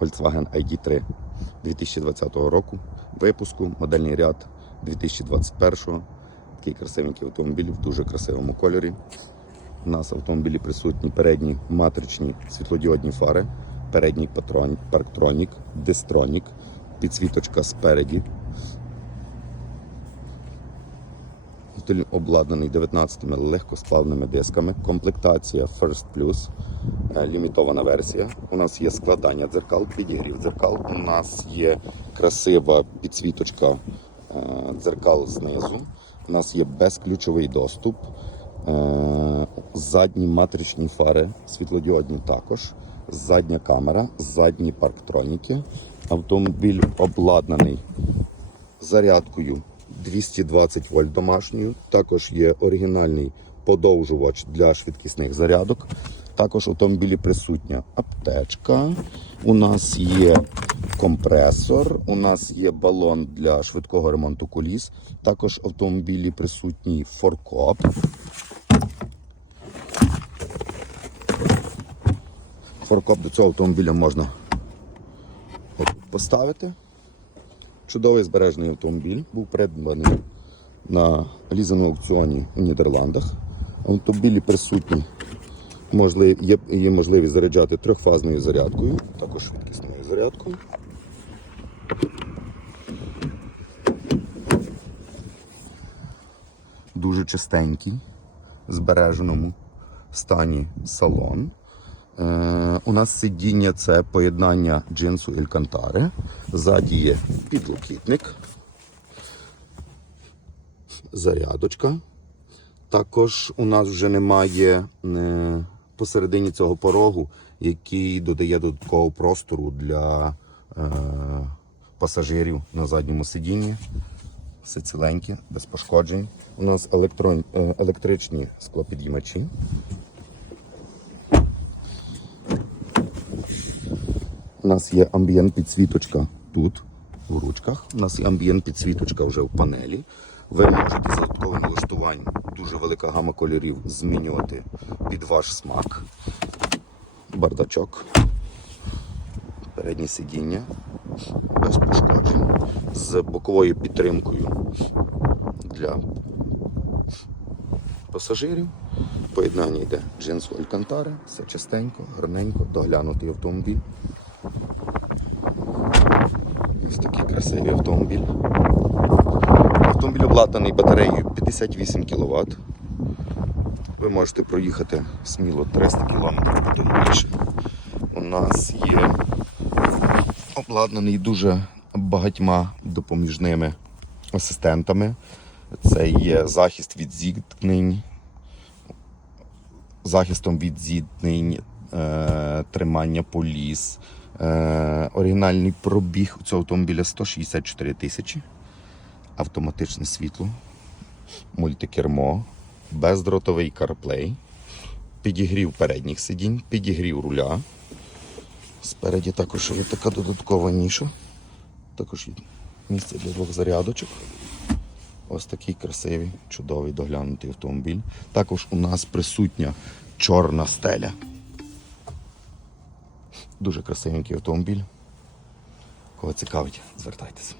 Volkswagen ID3 2020 року. Випуску, модельний ряд 2021-го. Такий красивенький автомобіль в дуже красивому кольорі. У нас в автомобілі присутні передні матричні світлодіодні фари, передній парктронік, дистронік, підсвіточка спереді. Автомобіль обладнаний 19 легкосплавними дисками. Комплектація First Plus, е, лімітована версія. У нас є складання дзеркал, підігрів дзеркал. У нас є красива підсвіточка е, дзеркал знизу. У нас є безключовий доступ. Е, Задні матричні фари, світлодіодні також. Задня камера, задні парктроніки. Автомобіль обладнаний зарядкою 220 вольт домашньою. Також є оригінальний подовжувач для швидкісних зарядок. Також в автомобілі присутня аптечка. У нас є компресор, у нас є балон для швидкого ремонту коліс. Також в автомобілі присутній форкоп. Форкоп до цього автомобіля можна поставити. Чудовий збережений автомобіль був придбаний на лізаному аукціоні у Нідерландах. Автомобілі присутні можлив- є, є можливість заряджати трьохфазною зарядкою, також швидкісною зарядкою. Дуже чистенький, в збереженому стані салон. Е, у нас сидіння це поєднання джинсу і алькантари. Ззаді є підлокітник, зарядочка. Також у нас вже немає е, посередині цього порогу, який додає додаткового простору для е, пасажирів на задньому сидінні. Все ціленьке, без пошкоджень. У нас електрон, електричні склопідіймачі. У нас є амбієнт підсвіточка тут, в ручках. У нас є амбієнт підсвіточка вже в панелі. Ви можете за додатковим налаштуванням дуже велика гама кольорів змінювати під ваш смак. Бардачок. Переднє сидіння без пошкоджень. З боковою підтримкою для пасажирів. Поєднання йде джинсу алькантари, все чистенько, гарненько, доглянутий автомобіль. Ось такий красивий автомобіль. Автомобіль обладнаний батареєю 58 кВт. Ви можете проїхати сміло 300 км або більше. У нас є обладнаний дуже багатьма допоміжними асистентами. Це є захист від зіткнень, захистом від зіткнень, е, тримання поліс. Е, оригінальний пробіг у цього автомобіля 164 тисячі. Автоматичне світло, мультикермо, бездротовий CarPlay, підігрів передніх сидінь, підігрів руля. Спереді також є така додаткова ніша. Також є місце для двох зарядочок. Ось такий красивий, чудовий доглянутий автомобіль. Також у нас присутня чорна стеля. Дуже красивенький автомобіль. Кого цікавить, звертайтеся.